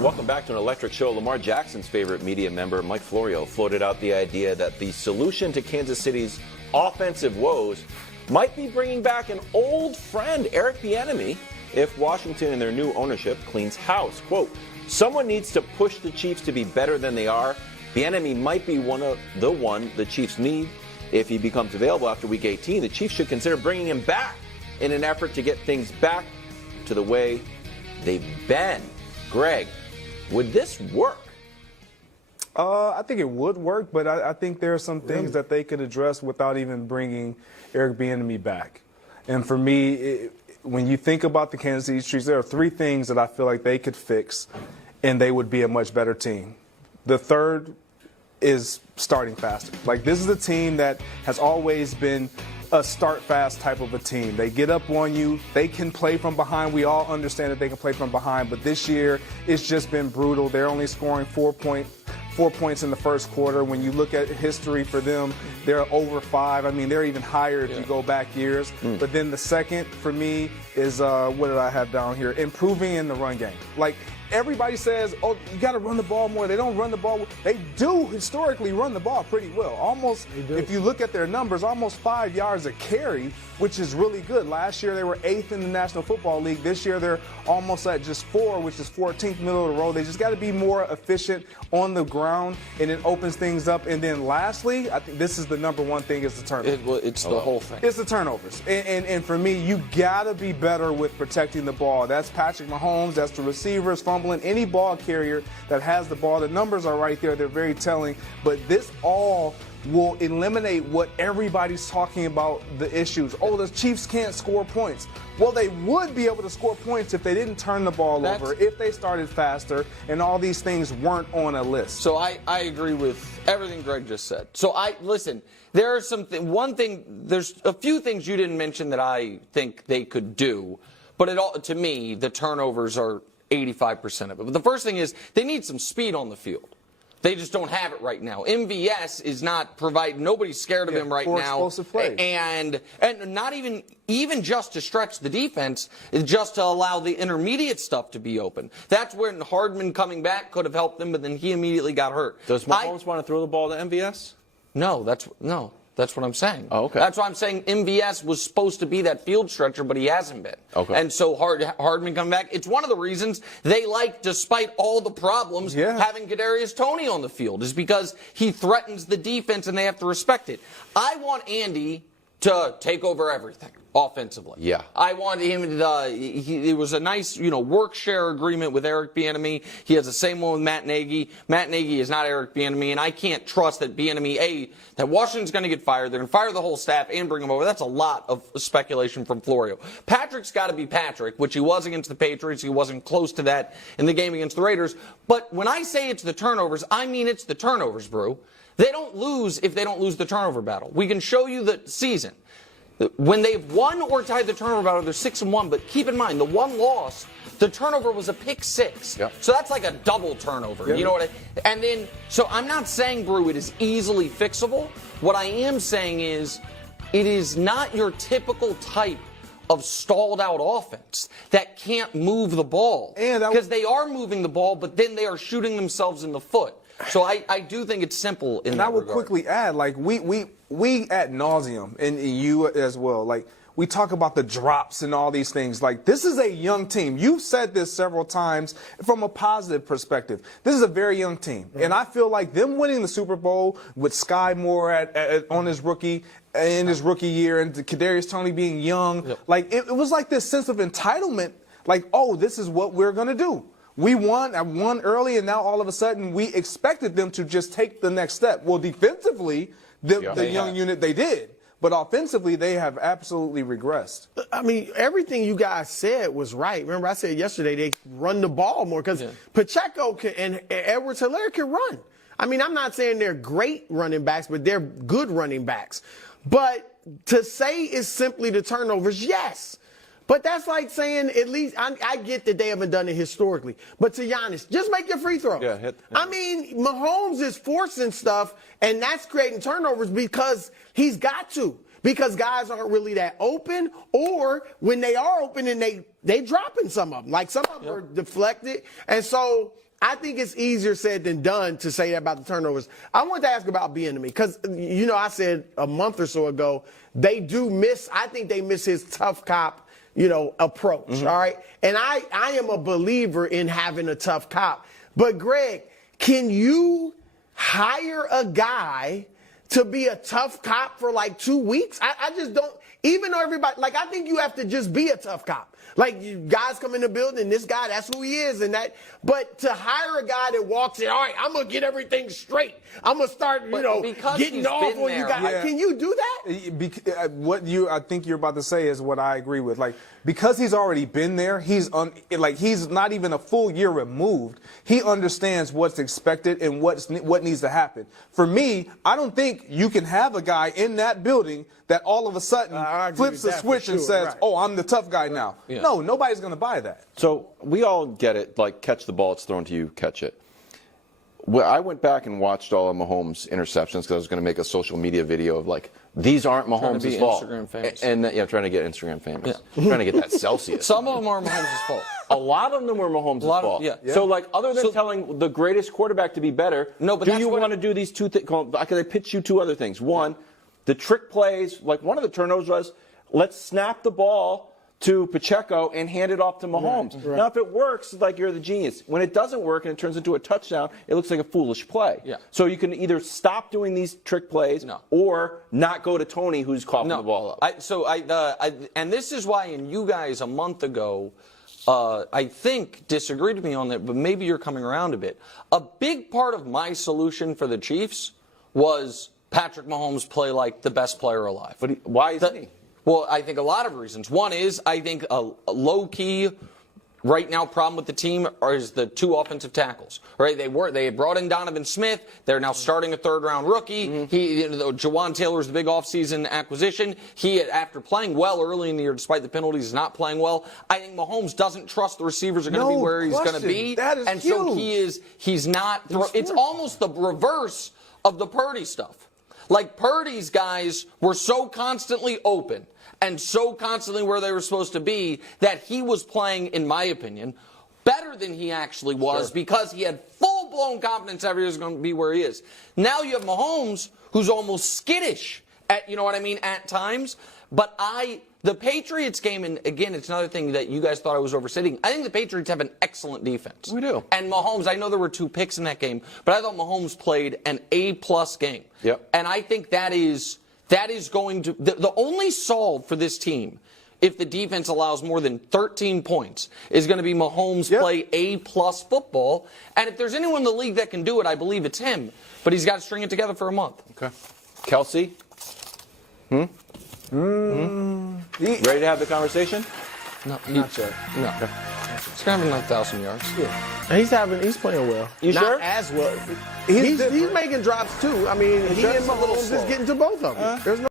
Welcome back to an electric show. Lamar Jackson's favorite media member, Mike Florio, floated out the idea that the solution to Kansas City's offensive woes might be bringing back an old friend, Eric Bieniemy, if Washington and their new ownership cleans house. Quote, someone needs to push the Chiefs to be better than they are. Bieniemy might be the one the Chiefs need. If he becomes available after Week 18, the Chiefs should consider bringing him back in an effort to get things back to the way they've been. Greg, would this work? I think it would work, but I think there are some things that they could address without even bringing Eric Bieniemy back. And for me, when you think about the Kansas City Chiefs, there are three things that I feel like they could fix, and they would be a much better team. The third is starting faster. Like, this is a team that has always been a start fast type of a team. They get up on you. They can play from behind. We all understand that they can play from behind, but this year it's just been brutal. They're only scoring 4 points in the first quarter. When you look at history for them, they're over 5. I mean, they're even higher if you go back years. But then the second for me is, what did I have down here? Improving in the run game. Like, everybody says, oh, you got to run the ball more. They don't run the ball. They do historically run the ball pretty well. Almost, if you look at their numbers, almost 5 yards a carry, which is really good. Last year, they were 8th in the National Football League. This year, they're almost at just 4, which is 14th middle of the road. They just got to be more efficient on the ground, and it opens things up. And then lastly, I think this is the number one thing is the turnovers. It's the whole thing. It's the turnovers. And for me, you got to be better with protecting the ball. That's Patrick Mahomes. That's the receivers, fumbling. Any ball carrier that has the ball. The numbers are right there. They're very telling. But this all will eliminate what everybody's talking about, the issues. Oh, the Chiefs can't score points. Well, they would be able to score points if they didn't turn the ball over, if they started faster, and all these things weren't on a list. So I agree with everything Greg just said. So listen, there are there's a few things you didn't mention that I think they could do, but to me, the turnovers are 85% of it. But the first thing is they need some speed on the field. They just don't have it right now. MVS is not providing. Nobody's scared of him right now. Explosive plays. And not even just to stretch the defense, just to allow the intermediate stuff to be open. That's when Hardman coming back could have helped them, but then he immediately got hurt. Does Mahomes want to throw the ball to MVS? No, that's what I'm saying. Oh, okay. That's why I'm saying MVS was supposed to be that field stretcher, but he hasn't been. Okay. And so Hardman coming back, it's one of the reasons they like, despite all the problems, having Kadarius Toney on the field, is because he threatens the defense and they have to respect it. I want Andy to take over everything offensively. Yeah. I want him it was a nice, work share agreement with Eric Bieniemy. He has the same one with Matt Nagy. Matt Nagy is not Eric Bieniemy, and I can't trust that Bieniemy, that Washington's going to get fired. They're going to fire the whole staff and bring him over. That's a lot of speculation from Florio. Patrick's got to be Patrick, which he was against the Patriots. He wasn't close to that in the game against the Raiders. But when I say it's the turnovers, I mean it's the turnovers, Brew. They don't lose if they don't lose the turnover battle. We can show you the season. When they've won or tied the turnover battle, they're 6-1. But keep in mind, the one loss, the turnover was a pick 6. Yep. So that's like a double turnover. Yep. You know what and then, so I'm not saying, Brew, it is easily fixable. What I am saying is it is not your typical type of stalled out offense that can't move the ball. Because they are moving the ball, but then they are shooting themselves in the foot. So I do think it's simple in that regard. And I would quickly add, like, we ad nauseum, and you as well, like, we talk about the drops and all these things. Like, this is a young team. You've said this several times from a positive perspective. This is a very young team. Mm-hmm. And I feel like them winning the Super Bowl with Sky Moore in his rookie year and Kadarius Toney being young, like, it was like this sense of entitlement, like, oh, this is what we're going to do. I won early, and now all of a sudden we expected them to just take the next step. Well, defensively, the young unit, they did. But offensively, they have absolutely regressed. I mean, everything you guys said was right. Remember, I said yesterday they run the ball more because Pacheco and Edwards-Helaire can run. I mean, I'm not saying they're great running backs, but they're good running backs. But to say it's simply the turnovers, yes. But that's like saying, at least, I get that they haven't done it historically. But to Giannis, just make your free throws. I mean, Mahomes is forcing stuff, and that's creating turnovers because he's got to. Because guys aren't really that open, or when they are open and they dropping some of them. Like some of them are deflected. And so I think it's easier said than done to say that about the turnovers. I wanted to ask about Bieniemy because, I said a month or so ago, I think they miss his tough cop, approach, all right? And I am a believer in having a tough cop. But, Greg, can you hire a guy to be a tough cop for like 2 weeks? I just don't, even though everybody, I think you have to just be a tough cop. You guys come in the building, and this guy, that's who he is, but to hire a guy that walks in, all right, I'm going to get everything straight. I'm going to start, getting off on you guys. Yeah. Can you do that? I think you're about to say is what I agree with. Because he's already been there, he's not even a full year removed. He understands what's expected and what needs to happen. For me, I don't think you can have a guy in that building that all of a sudden flips the switch and says, oh, I'm the tough guy now. Yeah. No, nobody's going to buy that. So we all get it, catch the ball, it's thrown to you, catch it. Well, I went back and watched all of Mahomes' interceptions because I was going to make a social media video of these aren't Mahomes' fault. Instagram famous. And trying to get Instagram famous. Yeah. Trying to get that Celsius. Some of them are Mahomes' fault. A lot of them were Mahomes' fault. Yeah. So other than telling the greatest quarterback to be better, do you want to do these two things? I pitch you two other things. One, the trick plays, one of the turnovers was, let's snap the ball to Pacheco and hand it off to Mahomes. Right. Now, if it works, you're the genius. When it doesn't work and it turns into a touchdown, it looks like a foolish play. Yeah. So you can either stop doing these trick plays or not go to Tony, who's coughing the ball up. And this is why, and you guys a month ago, I think disagreed with me on that, but maybe you're coming around a bit. A big part of my solution for the Chiefs was Patrick Mahomes play like the best player alive. But why is he? Well, I think a lot of reasons. One is I think a low-key right now problem with the team is the two offensive tackles. Right? They had brought in Donovan Smith. They're now starting a third-round rookie. Jawan Taylor's the big offseason acquisition. After playing well early in the year, despite the penalties, is not playing well. I think Mahomes doesn't trust the receivers are going to be where he's going to be. That is huge. So he's not. It's almost the reverse of the Purdy stuff. Purdy's guys were so constantly open and so constantly where they were supposed to be that he was playing, in my opinion, better than he actually was because he had full-blown confidence every year is going to be where he is. Now you have Mahomes, who's almost skittish at times. But the Patriots game, and again, it's another thing that you guys thought I was overstating. I think the Patriots have an excellent defense. We do. And Mahomes, I know there were 2 picks in that game, but I thought Mahomes played an A-plus game. Yep. And I think that is going to the only solve for this team, if the defense allows more than 13 points, is going to be Mahomes play A-plus football. And if there's anyone in the league that can do it, I believe it's him. But he's got to string it together for a month. Okay. Kelsey? Ready to have the conversation? No, not yet. No. Okay. He's going to have 9,000 yards. Yeah. He's playing well. You not sure? As well. He's making drops too. I mean, he and Mahomes is getting to both of them. There's no